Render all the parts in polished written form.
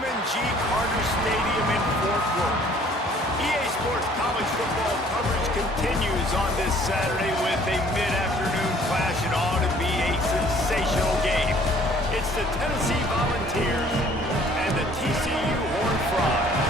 Raymond G. Carter Stadium in Fort Worth. EA Sports college football coverage continues on this Saturday with a mid-afternoon clash and ought to be a sensational game. It's the Tennessee Volunteers and the TCU Horned Frogs.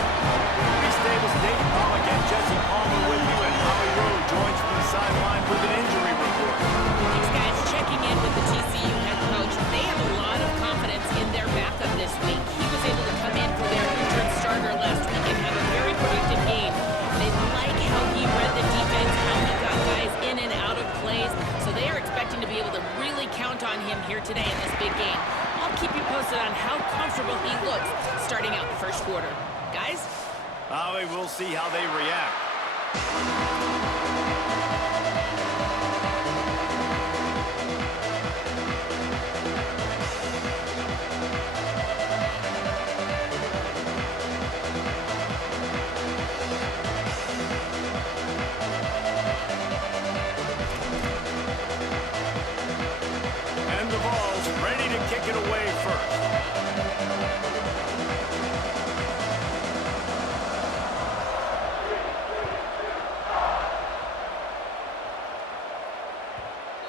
Reese Davis, Dave Pollock, and Jesse Palmer with you, and Holly Rowe joins from the sideline with an injury report. Thanks, guys. Checking in with the TCU head coach. They have a lot of confidence in their backup this week. He was able to come in for their injured starter last week and have a very productive game. They like how he read the defense, how he got guys in and out of plays, so they are expecting to be able to really count on him here today in this big game. I'll keep you posted on how comfortable he looks starting out the first quarter. Guys? We'll see how they react. And the Vols ready to kick it away first.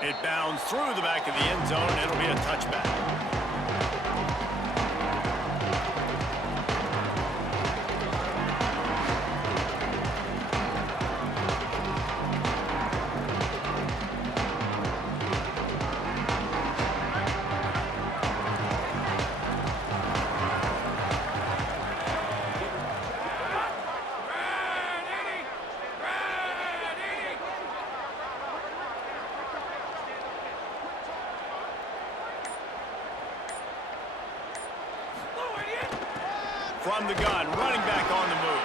It bounds through the back of the end zone. It'll be a touchback. From the gun, running back on the move.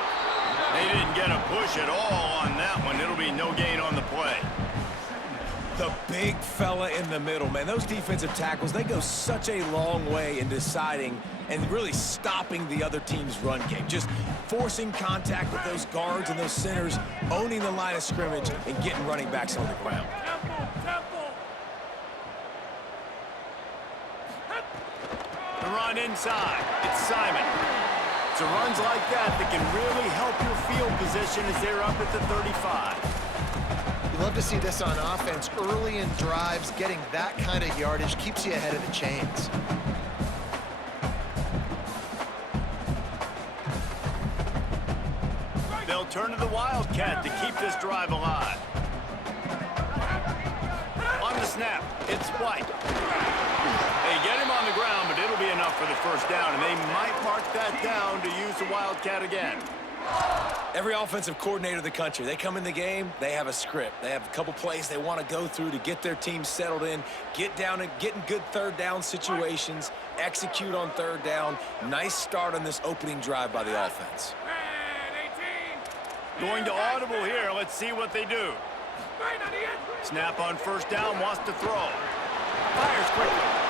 They didn't get a push at all on that one. It'll be no gain on the play. The big fella in the middle, man. Those defensive tackles, they go such a long way in deciding and really stopping the other team's run game. Just forcing contact with those guards and those centers, owning the line of scrimmage, and getting running backs on the ground. The run inside. It's Simon. It's runs like that can really help your field position as they're up at the 35. You love to see this on offense. Early in drives, getting that kind of yardage keeps you ahead of the chains. They'll turn to the Wildcat to keep this drive alive. On the snap, it's White. They get him on the ground, but it'll be enough for the first down, and they might mark that down to use the Wildcat again. Every offensive coordinator in the country, they come in the game, they have a script. They have a couple plays they want to go through to get their team settled in, get down and get in good third down situations, execute on third down. Nice start on this opening drive by the offense. Going to audible here. Let's see what they do. Snap on first down, wants to throw. Fires quickly.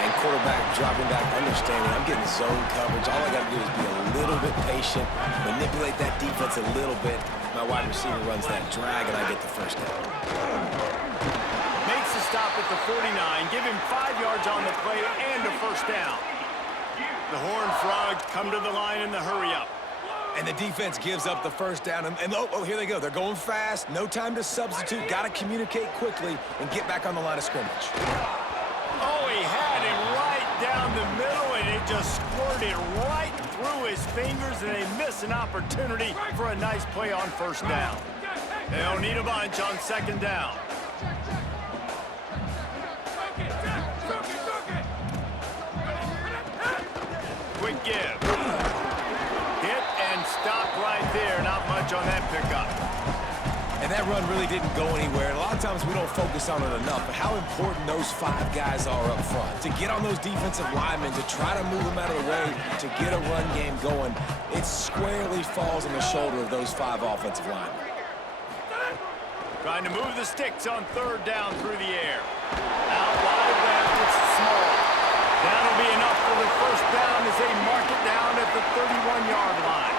And quarterback dropping back, understanding I'm getting zone coverage. All I got to do is be a little bit patient, manipulate that defense a little bit. My wide receiver runs that drag, and I get the first down. Makes the stop at the 49. Give him 5 yards on the play and a first down. The Horned Frogs come to the line in the hurry-up. And the defense gives up the first down. And oh, here they go. They're going fast. No time to substitute. Got to communicate quickly and get back on the line of scrimmage. Oh, he had him right down the middle, and it just squirted right through his fingers, and they miss an opportunity for a nice play on first down. They'll need a bunch on second down. Quick give. Hit and stop right there. Not much on that pickup. And that run really didn't go anywhere. And a lot of times we don't focus on it enough, but how important those 5 guys are up front. To get on those defensive linemen, to try to move them out of the way, to get a run game going, it squarely falls on the shoulder of those 5 offensive linemen. Trying to move the sticks on third down through the air. Out wide left, it's small. That'll be enough for the first down as they mark it down at the 31-yard line.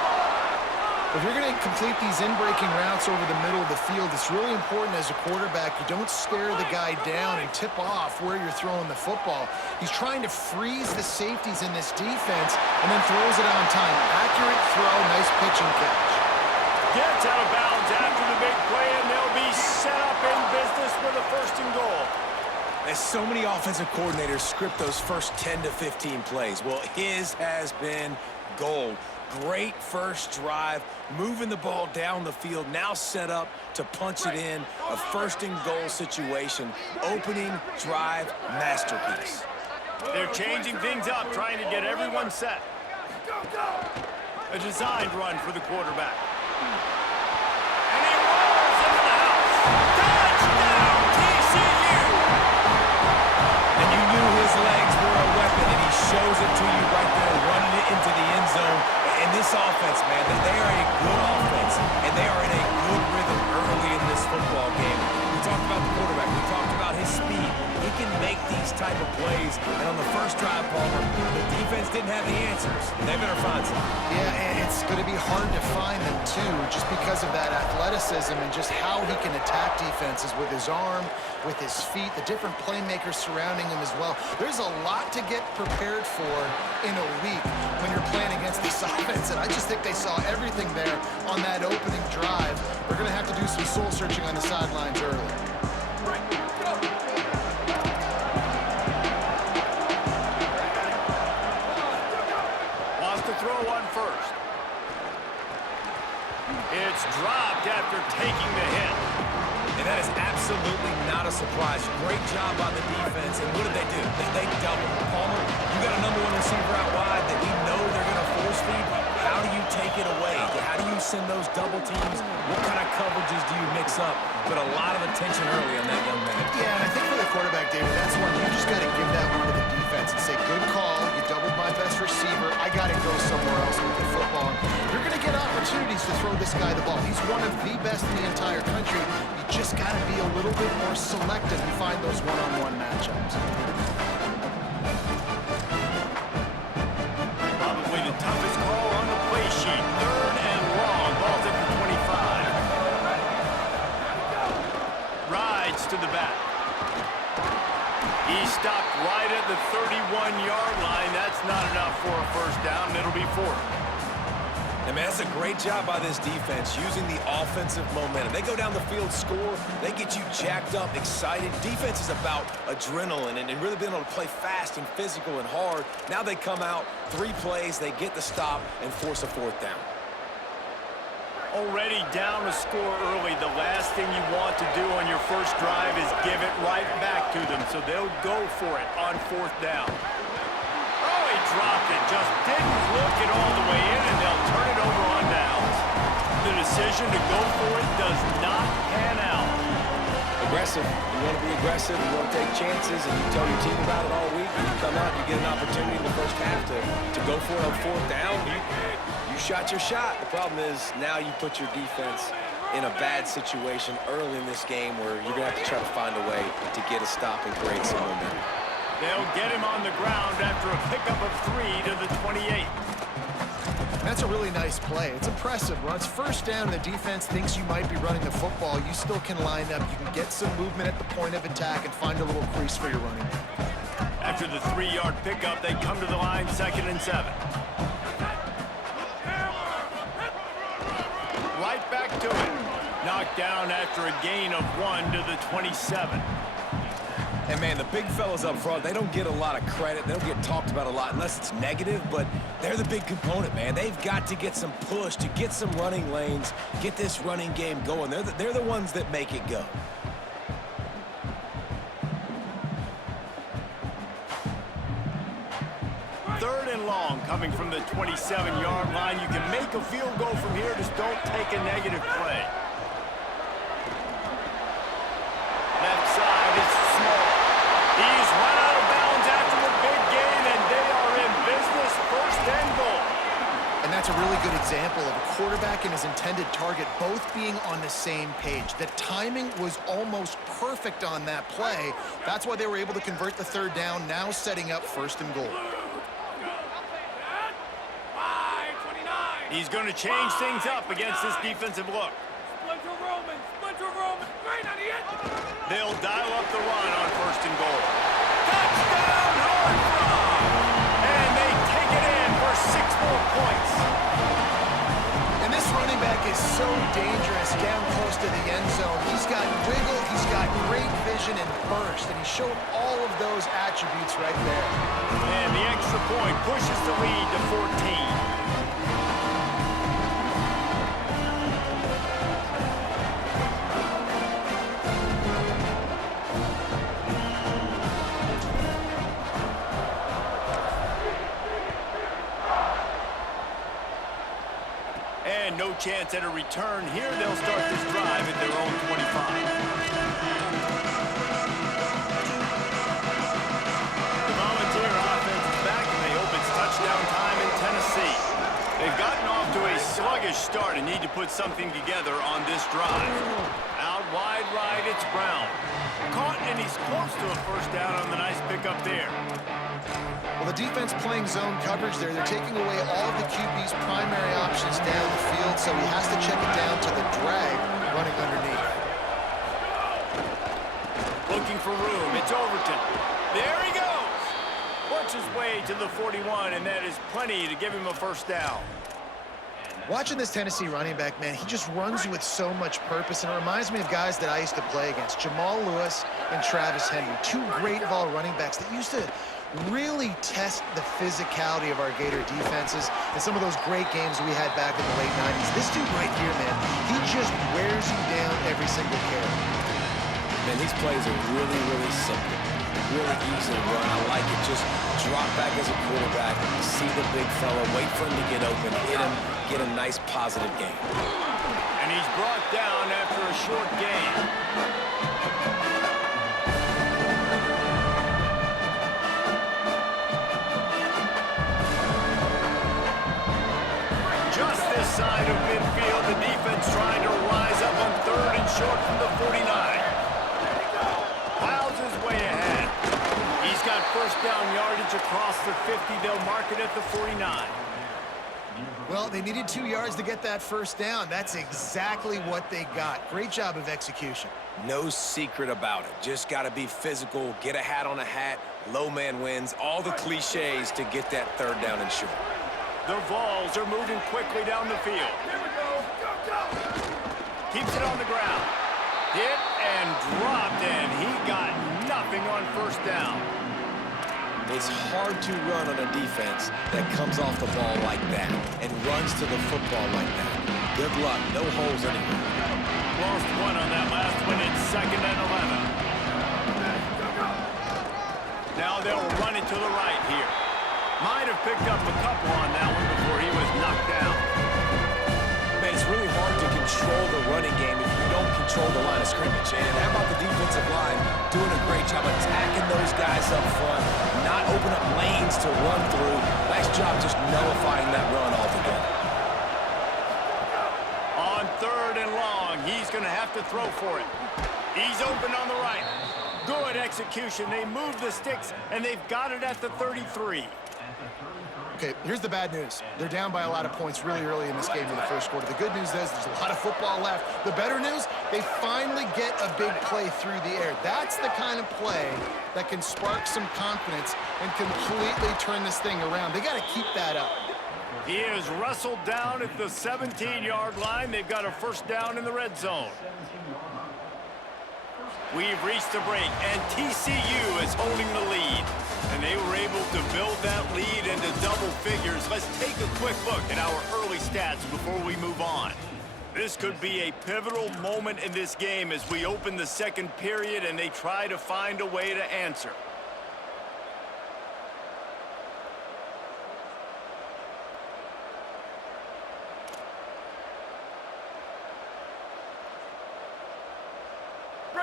If you're going to complete these in-breaking routes over the middle of the field, it's really important as a quarterback you don't stare the guy down and tip off where you're throwing the football. He's trying to freeze the safeties in this defense and then throws it on time. Accurate throw, nice pitch and catch. Gets out of bounds after the big play, and they'll be set up in business with a 1st and goal. As so many offensive coordinators script those first 10 to 15 plays, well, his has been gold. Great first drive, moving the ball down the field, now set up to punch it in, a 1st and goal situation, opening drive masterpiece. They're changing things up, trying to get everyone set. A designed run for the quarterback. And he rolls into the house. Touchdown, TCU! And you knew his legs were a weapon, and he shows it to you right there, running it into the end zone. And this offense, man, they are a good offense, and they are in a good rhythm early in this football game. We talked about the quarterback. We talked about his speed. He can make these type of plays. And on the first drive, Palmer, the defense didn't have the answers. They better find some. Yeah, and it's going to be hard to find them, too, just because of that athleticism and just how he can attack defenses with his arm, with his feet, the different playmakers surrounding him as well. There's a lot to get prepared for in a week when you're playing against this offense, and I just think they saw everything there on that opening drive. They're going to have to do some soul-searching on the sidelines early. Wants to throw one first. It's dropped after taking the hit. And that is absolutely not a surprise. Great job by the defense. And what did they do? They doubled. Palmer, you got a #1 receiver out wide that we know they're going to force feed. How do you take it away? How do you send those double teams? What kind of coverages do you mix up? But a lot of attention early on that young man. Yeah, and I think for the quarterback, David, that's one you just got to give that one to the defense and say, good call. You doubled my best receiver. I got to go somewhere else with the football. You're going to get opportunities to throw this guy the ball. He's one of the best in the entire country. You just got to be a little bit more selective and find those one-on-one matchups. Probably the toughest call on the play sheet. 3rd and long. Ball's at the 25. Rides to the back. He stopped right at the 31-yard line. That's not enough for a 1st down. It'll be 4th. And man, that's a great job by this defense, using the offensive momentum. They go down the field, score, they get you jacked up, excited. Defense is about adrenaline and really being able to play fast and physical and hard. Now they come out, 3 plays, they get the stop and force a 4th down. Already down a score early. The last thing you want to do on your first drive is give it right back to them. So they'll go for it on 4th down. Oh, he dropped it. Just didn't look it all the way in, and they'll turn it over on downs. The decision to go for it does not pan out. Aggressive. You want to be aggressive. You want to take chances, and you tell your team about it all week. And you come out, you get an opportunity in the first half to go for it on 4th down. You shot your shot. The problem is now you put your defense in a bad situation early in this game where you're going to have to try to find a way to get a stop and create some momentum. They'll get him on the ground after a pickup of 3 to the 28. That's a really nice play. It's impressive. When it's 1st down and the defense thinks you might be running the football, you still can line up. You can get some movement at the point of attack and find a little crease for your running back. After the 3-yard pickup, they come to the line 2nd and 7. Right back to it. Knocked down after a gain of 1 to the 27. And, man, the big fellas up front, they don't get a lot of credit. They don't get talked about a lot unless it's negative, but they're the big component, man. They've got to get some push, to get some running lanes, get this running game going. They're the ones that make it go. Third and long coming from the 27-yard line. You can make a field goal from here. Just don't take a negative play. Left side is small. He's run out of bounds after the big gain, and they are in business. 1st and goal. And that's a really good example of a quarterback and his intended target both being on the same page. The timing was almost perfect on that play. That's why they were able to convert the 3rd down, now setting up 1st and goal. He's going to change things up against this defensive look. Splinter Roman, right on the end. They'll dial up the run on 1st and goal. Touchdown, Hartford! And they take it in for 6 more points. And this running back is so dangerous down close to the end zone. He's got wiggle, he's got great vision and burst, and he showed all of those attributes right there. And the extra point pushes the lead to 14. And no chance at a return here. They'll start this drive at their own 25. The Volunteer offense is back, and they hope it's touchdown time in Tennessee. They've gotten off to a sluggish start and need to put something together on this drive. Out wide right, it's Brown. Caught, and he's close to a 1st down on the nice pickup there. Well, the defense playing zone coverage there. They're taking away all of the QB's primary options down the field, so he has to check it down to the drag running underneath. Looking for room. It's Overton. There he goes. Works his way to the 41, and that is plenty to give him a 1st down. Watching this Tennessee running back, man, he just runs with so much purpose, and it reminds me of guys that I used to play against, Jamal Lewis and Travis Henry, 2 great ball running backs that used to really test the physicality of our Gator defenses and some of those great games we had back in the late 90s. This dude right here, man, he just wears you down every single carry. Man, these plays are really, really simple. Really easy to run. I like it. Just drop back as a quarterback, see the big fella, wait for him to get open, hit him, get a nice positive gain. And he's brought down after a short gain. Just this side of midfield, the defense trying to rise up on 3rd and short from the 49. Piles his way ahead. He's got 1st down yardage across the 50. They'll mark it at the 49. Well, they needed 2 yards to get that 1st down. That's exactly what they got. Great job of execution. No secret about it. Just got to be physical, get a hat on a hat, low man wins, all the cliches to get that 3rd down and short. The Vols are moving quickly down the field. Here we go. Go. Keeps it on the ground. Hit and dropped, and he got nothing on 1st down. It's hard to run on a defense that comes off the ball like that and runs to the football like that. Good luck. No holes anywhere. Lost 1 on that last one. It's 2nd and 11. Now they'll run it to the right here. Might have picked up a couple on that one before he was knocked down. Man, it's really hard to control the running game if you don't control the line of scrimmage. And how about the defensive line doing a great job attacking those guys up front, not open up lanes to run through. Nice job just nullifying that run altogether. On 3rd and long, he's going to have to throw for it. He's open on the right. Good execution. They move the sticks, and they've got it at the 33. Okay, here's the bad news. They're down by a lot of points really early in this game in the 1st quarter. The good news is there's a lot of football left. The better news, they finally get a big play through the air. That's the kind of play that can spark some confidence and completely turn this thing around. They got to keep that up. He is wrestled down at the 17-yard line. They've got a 1st down in the red zone. We've reached the break, and TCU is holding the lead. And they were able to build that lead into double figures. Let's take a quick look at our early stats before we move on. This could be a pivotal moment in this game as we open the 2nd period and they try to find a way to answer.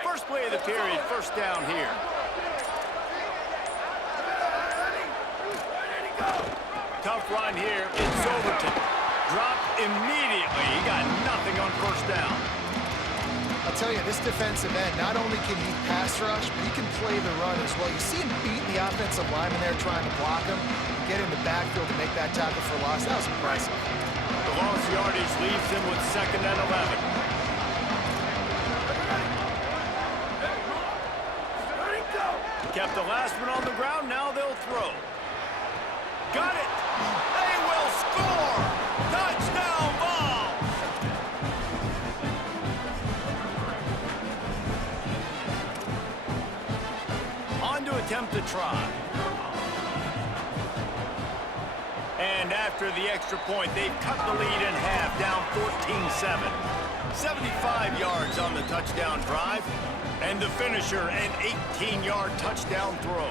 First play of the period, 1st down here. Tough run here. It's Overton. Dropped immediately. He got nothing on 1st down. I'll tell you, this defensive end, not only can he pass rush, but he can play the run as well. You see him beating the offensive lineman there trying to block him, get in the backfield to make that tackle for loss. That was impressive. The lost yardage leaves him with 2nd and 11. Kept the last one on the ground. Now they'll throw. Got it. They will score. Touchdown ball. On to attempt to try. And after the extra point, they've cut the lead in half, down 14-7. 75 yards on the touchdown drive. And the finisher, an 18-yard touchdown throw.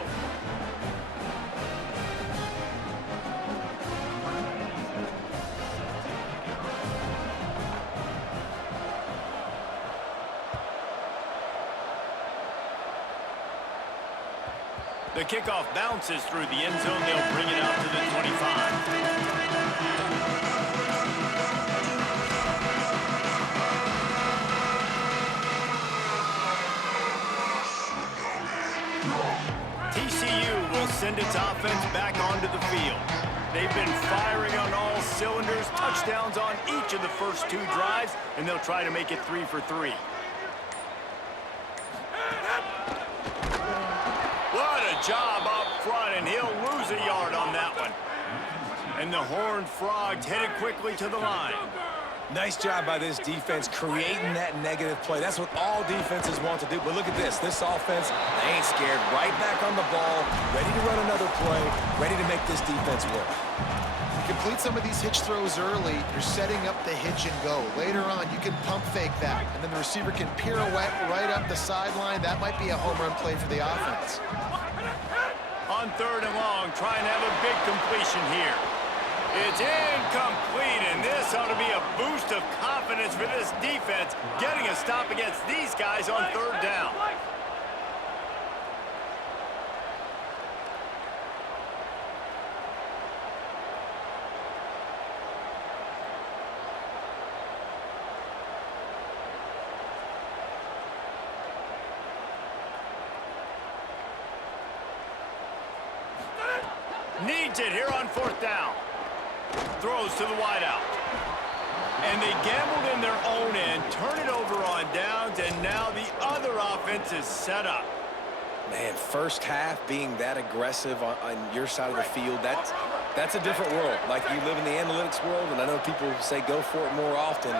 The kickoff bounces through the end zone. They'll bring it out to the 25. TCU will send its offense back onto the field. They've been firing on all cylinders, touchdowns on each of the first 2 drives, and they'll try to make it 3 for 3. What a job up front, and he'll lose a yard on that one. And the Horned Frogs headed quickly to the line. Nice job by this defense creating that negative play. That's what all defenses want to do. But look at this. This offense, they ain't scared. Right back on the ball, ready to run another play, ready to make this defense work. You complete some of these hitch throws early, you're setting up the hitch and go. Later on, you can pump fake that, and then the receiver can pirouette right up the sideline. That might be a home run play for the offense. On 3rd and long, try and have a big completion here. It's incomplete, and this ought to be a boost of confidence for this defense, getting a stop against these guys on 3rd down. Needs it here on 4th down. Throws to the wideout. And they gambled in their own end, turn it over on downs, and now the other offense is set up. Man, first half being that aggressive on your side of the field, that's a different world. Like, you live in the analytics world, and I know people say go for it more often.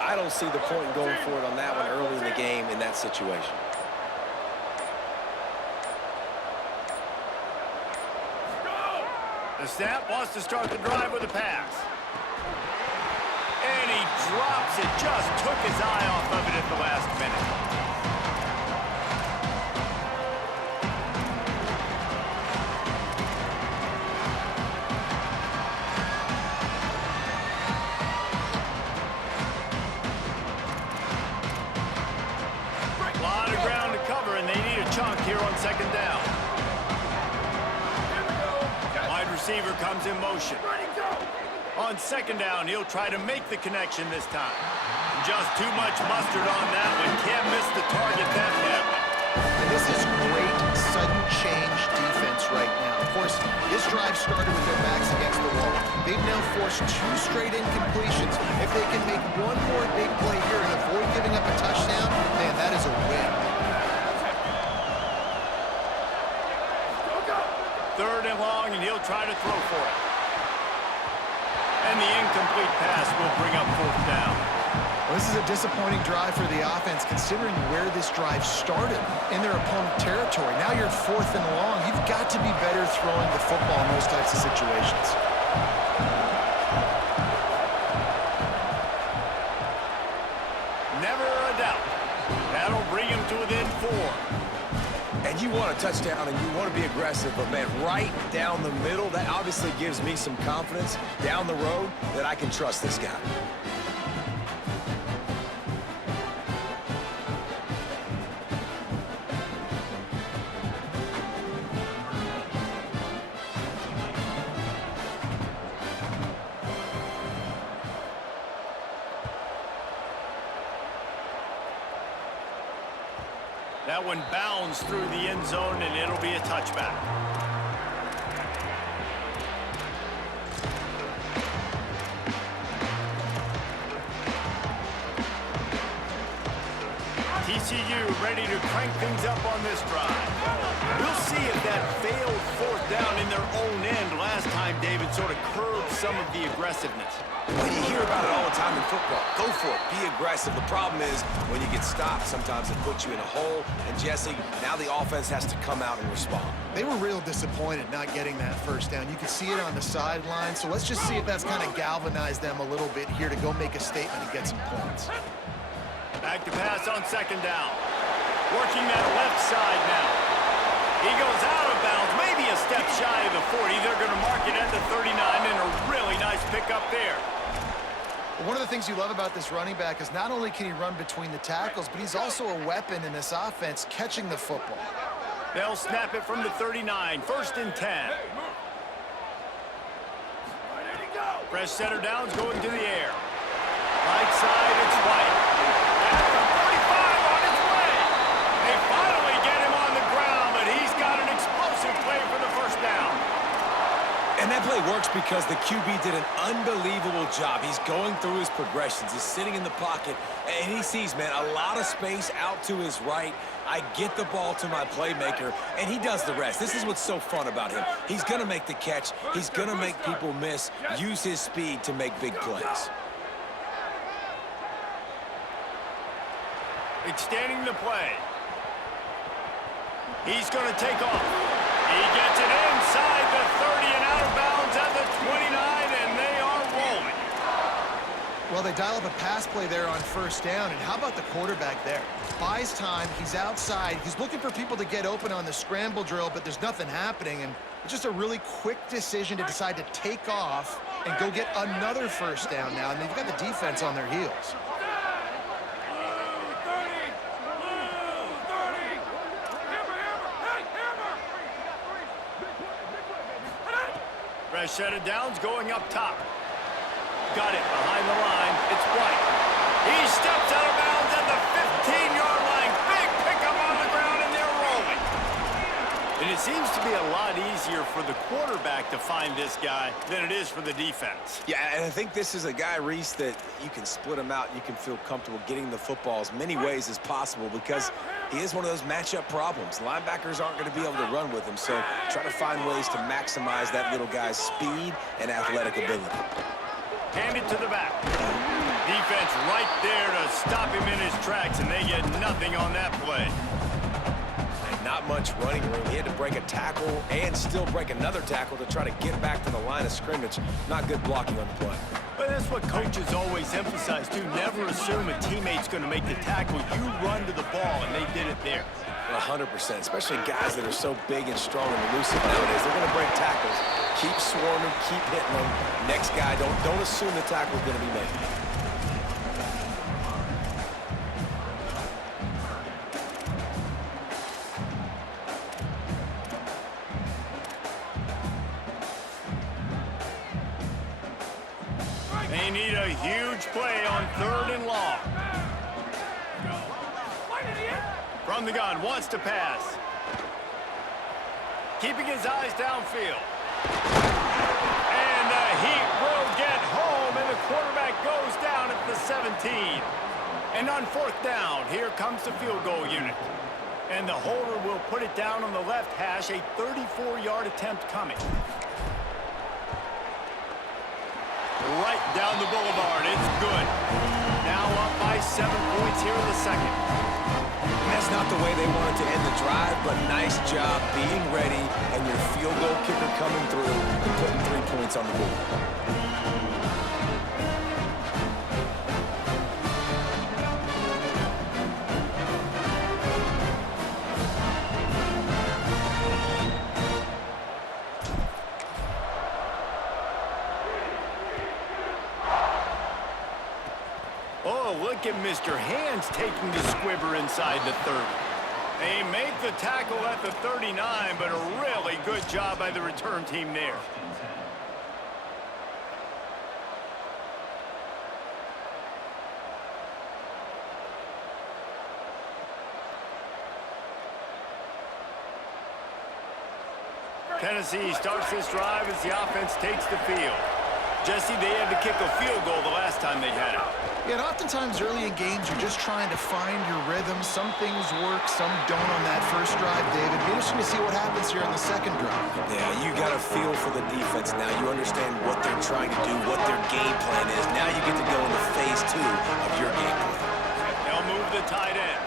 I don't see the point in going for it on that one early in the game in that situation. The snap wants to start the drive with a pass. And he drops it, just took his eye off of it at the last minute. A lot of ground to cover, and they need a chunk here on 2nd down. Receiver comes in motion. On 2nd down, he'll try to make the connection this time. Just too much mustard on that one. Can't miss the target that badly. And this is great sudden change defense right now. Of course, this drive started with their backs against the wall. They've now forced 2 straight incompletions. If they can make one more big play here and avoid giving up a touchdown, man, that is a win. 3rd and long, and he'll try to throw for it. And the incomplete pass will bring up 4th down. Well, this is a disappointing drive for the offense, considering where this drive started in their opponent territory. Now you're 4th and long. You've got to be better throwing the football in those types of situations. Never a doubt. That'll bring him to within 4. And you want a touchdown and you want to be aggressive, but man, right down the middle, that obviously gives me some confidence down the road that I can trust this guy. That one bounds through the end zone, and it'll be a touchback. TCU ready to crank things up on this drive. We'll see if that failed fourth down in their own end last time, David, sort of curbed some of the aggressiveness. Well, you hear about it all the time in football. Go for it. Be aggressive. The problem is when you get stopped, sometimes it puts you in a hole. And, Jesse, now the offense has to come out and respond. They were real disappointed not getting that first down. You can see it on the sideline. So let's just see if that's kind of galvanized them a little bit here to go make a statement and get some points. Back to pass on second down. Working that left side now. He goes out of bounds, maybe a step shy of the 40. They're going to mark it at the 39, and a really nice pickup there. One of the things you love about this running back is not only can he run between the tackles, but he's also a weapon in this offense catching the football. They'll snap it from the 39, 1st and 10. Fresh setter downs going to the air. Right side, it's White. At the 45 on his way. They finally get him on the ground, but he's got an explosive play for the first down. And that play works because the QB did an unbelievable job. He's going through his progressions. He's sitting in the pocket, and he sees, man, a lot of space out to his right. I get the ball to my playmaker, and he does the rest. This is what's so fun about him. He's going to make the catch. He's going to make people miss, use his speed to make big plays. Extending the play. He's going to take off. He gets it inside the 30 and out of bounds at the 29, and they are rolling. Well, they dial up a pass play there on first down, and how about the quarterback there? Buys time, he's outside, he's looking for people to get open on the scramble drill, but there's nothing happening, and it's just a really quick decision to decide to take off and go get another first down now, and they've got the defense on their heels. Fresh set of downs going up top. Got it behind the line. It's White. He steps out of bounds at the 15-yard line. Big pickup on the ground, and they're rolling. And it seems to be a lot easier for the quarterback to find this guy than it is for the defense. Yeah, and I think this is a guy, Reese, that you can split him out. You can feel comfortable getting the football as many ways as possible because he is one of those matchup problems. Linebackers aren't going to be able to run with him, so try to find ways to maximize that little guy's speed and athletic ability. Hand it to the back. Defense right there to stop him in his tracks, and they get nothing on that play. And not much running room. He had to break a tackle and still break another tackle to try to get back to the line of scrimmage. Not good blocking on the play. But that's what coaches always emphasize, too. Never assume a teammate's going to make the tackle. You run to the ball, and they did it there. 100%, especially guys that are so big and strong and elusive nowadays. They're going to break tackles. Keep swarming, keep hitting them. Next guy, don't assume the tackle's going to be made. They need a huge play on 3rd and long. From the gun, wants to pass. Keeping his eyes downfield. And the Heat will get home, and the quarterback goes down at the 17. And on 4th down, here comes the field goal unit. And the holder will put it down on the left hash, a 34-yard attempt coming. Right down the boulevard, it's good. Now up by 7 points here in the second. And that's not the way they wanted to end the drive, but nice job being ready and your field goal kicker coming through and putting 3 points on the board. Oh, look at Mr. Hands taking the squibber inside the 30. They make the tackle at the 39, but a really good job by the return team there. Tennessee starts this drive as the offense takes the field. Jesse, they had to kick a field goal the last time they had it. Yeah, and oftentimes early in games, you're just trying to find your rhythm. Some things work, some don't on that first drive, David. Be interesting to see what happens here in the second drive. Yeah, you got a feel for the defense now. You understand what they're trying to do, what their game plan is. Now you get to go into phase 2 of your game plan. They'll move the tight end.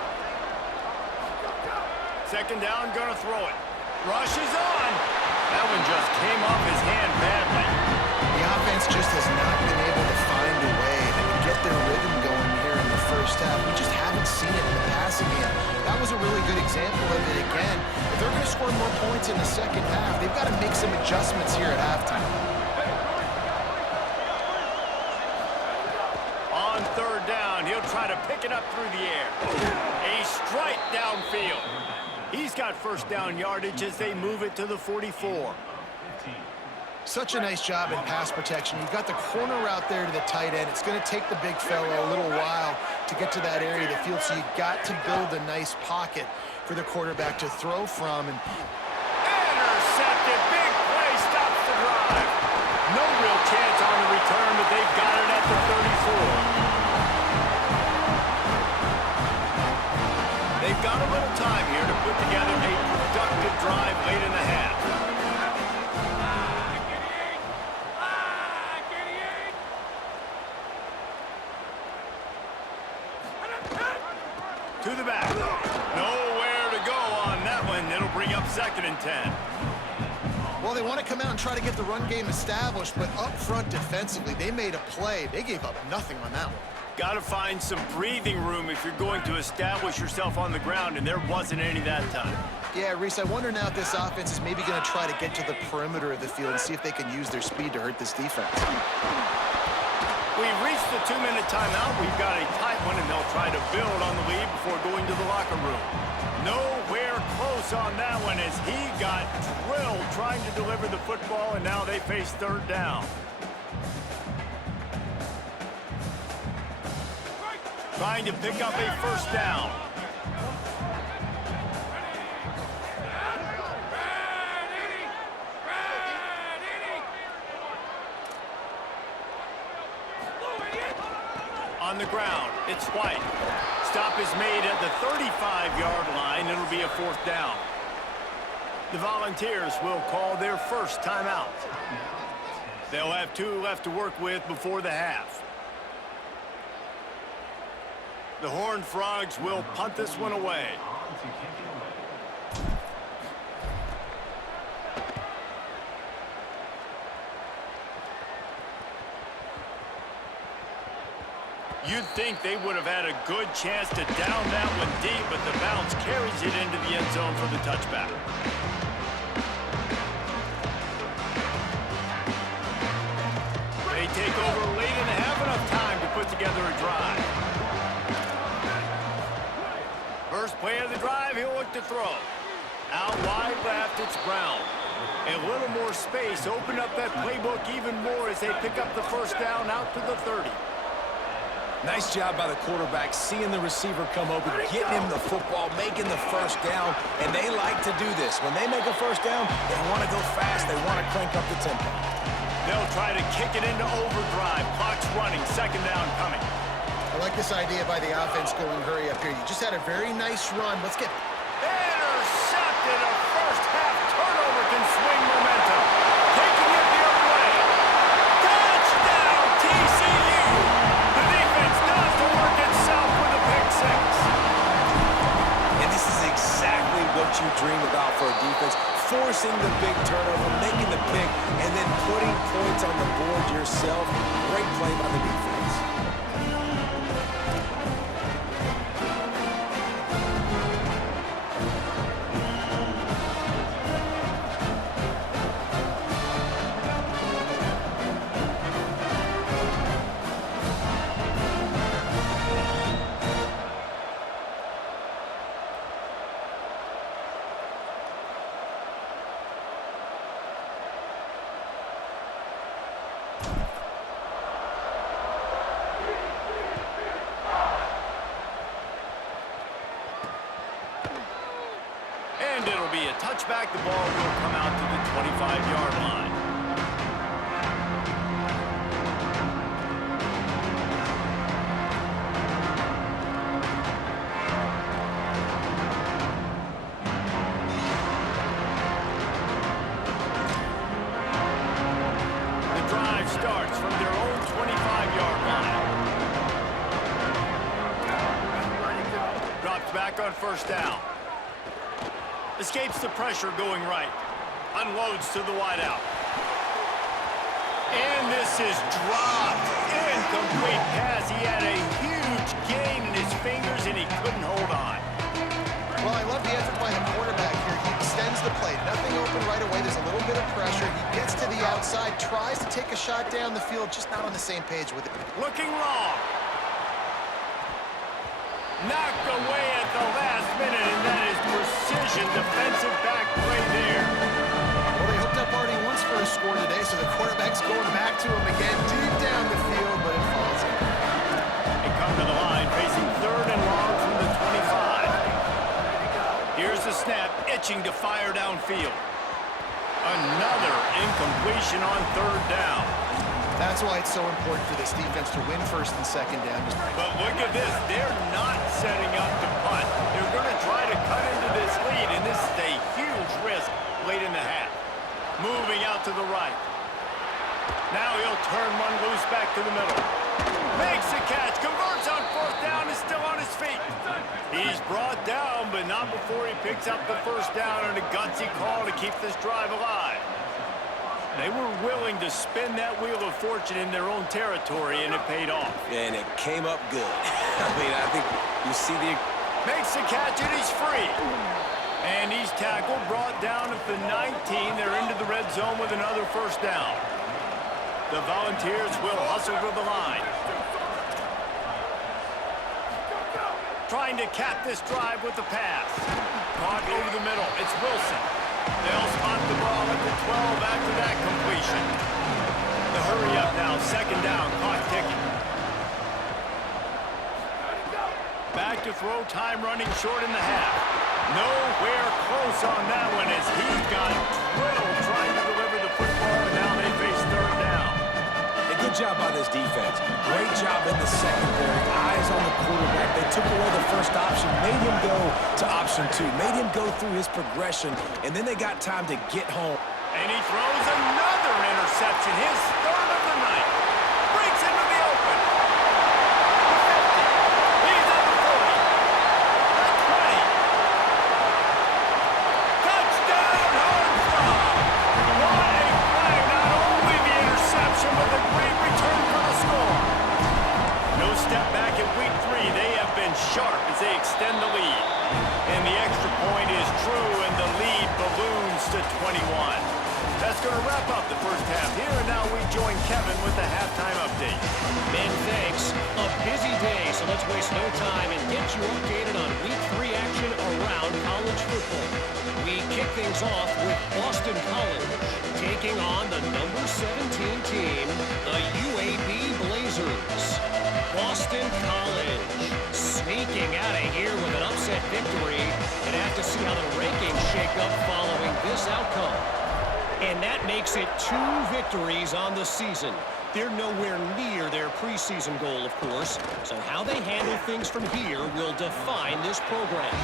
Second down, gonna throw it. Rush is on. That one just came off his hand badly. The offense just has not been able to find a way to get their rhythm going here in the first half. We just haven't seen it in the passing game. That was a really good example of it again. If they're going to score more points in the second half, they've got to make some adjustments here at halftime. On third down, he'll try to pick it up through the air. A strike downfield. He's got first down yardage as they move it to the 44. Such a nice job in pass protection. You've got the corner route there to the tight end. It's going to take the big fella a little while to get to that area of the field, so you've got to build a nice pocket for the quarterback to throw from. And intercepted. Big play stops the drive. No real chance on the return, but they've got it at the 34. They've got a little time here to put together a productive drive late in the half. To the back. Nowhere to go on that one. It'll bring up 2nd and 10. Well, they want to come out and try to get the run game established, but up front defensively, they made a play. They gave up nothing on that one. Got to find some breathing room if you're going to establish yourself on the ground, and there wasn't any that time. Yeah, Reese, I wonder now if this offense is maybe going to try to get to the perimeter of the field and see if they can use their speed to hurt this defense. We've reached the 2-minute timeout. We've got a tight one, and they'll try to build on the lead before going to the locker room. Nowhere close on that one as he got drilled trying to deliver the football, and now they face third down. Trying to pick up a first down. On the ground, it's White. Stop is made at the 35-yard line. It'll be a 4th down. The Volunteers will call their first timeout. They'll have 2 left to work with before the half. The Horned Frogs will punt this one away. You'd think they would have had a good chance to down that one deep, but the bounce carries it into the end zone for the touchback. They take over late and have enough time to put together a drive. First play of the drive, he'll look to throw. Out wide left, it's Brown. A little more space, open up that playbook even more as they pick up the first down out to the 30. Nice job by the quarterback, seeing the receiver come open, getting him the football, making the first down, and they like to do this. When they make a first down, they want to go fast, they want to crank up the tempo. They'll try to kick it into overdrive. Clock's running, 2nd down coming. I like this idea by the offense going hurry up here. You just had a very nice run. Let's get... Intercepted. A first-half turnover can swing momentum. Taking it the other way. Touchdown, TCU. The defense does the work itself with a pick 6. And this is exactly what you dream about for a defense. Forcing the big turnover, making the pick, and then putting points on the board yourself. Great play by the defense. And it'll be a touchback. The ball will come out to the 25-yard line. on first down. Escapes the pressure going right. Unloads to the wideout. And this is dropped. Incomplete pass. He had a huge gain in his fingers, and he couldn't hold on. Well, I love the effort by the quarterback here. He extends the play. Nothing open right away. There's a little bit of pressure. He gets to the outside, tries to take a shot down the field, just not on the same page with it. Looking wrong. Knocked away at the last minute, and that is precision defensive back play there. Well, they hooked up already once for a score today, so the quarterback's going back to him again deep down the field, but it falls in. They come to the line, facing 3rd and long from the 25. Here's the snap, itching to fire downfield. Another incompletion on 3rd down. That's why it's so important for this defense to win 1st and 2nd down. But look at this. They're not setting up to punt. They're going to try to cut into this lead, and this is a huge risk late in the half. Moving out to the right. Now he'll turn one loose back to the middle. Makes the catch. Converts on 4th down. Is still on his feet. He's brought down, but not before he picks up the 1st down on a gutsy call to keep this drive alive. They were willing to spin that wheel of fortune in their own territory, and it paid off. And it came up good. I mean, I think you see the... Makes the catch, and he's free. And he's tackled, brought down at the 19. They're into the red zone with another 1st down. The Volunteers will hustle to the line. Trying to cap this drive with the pass. Caught over the middle. It's Wilson. They'll spot the ball at the 12 after that completion. The hurry up now, 2nd down, clock ticking. Back to throw, time running short in the half. Nowhere close on that one as he got drilled trying to deliver the football, and now they face 3rd down. A good job by this defense. Great job in the secondary. Eyes on the quarterback. They took away the first option, made him go to option 2, made him go through his progression, and then they got time to get home. And he throws another interception, his 3rd of the night. Breaks into the open. The 50. He's at the 40. The 20. Touchdown, Armstrong. What a play. Not only the interception, but the great return for the score. No step back in week 3. They have been sharp as they extend the lead. And the extra point is true, and the lead balloons to 21. That's going to wrap up the first half here, and now we join Kevin with the halftime update. Ben, thanks. A busy day, so let's waste no time and get you updated on Week 3 action around college football. We kick things off with Boston College, taking on the number 17 team, the UAB Blazers. Boston College sneaking out of here with an upset victory, and have to see how the rankings shake up following this outcome. And that makes it 2 victories on the season. They're nowhere near their preseason goal, of course, so how they handle things from here will define this program.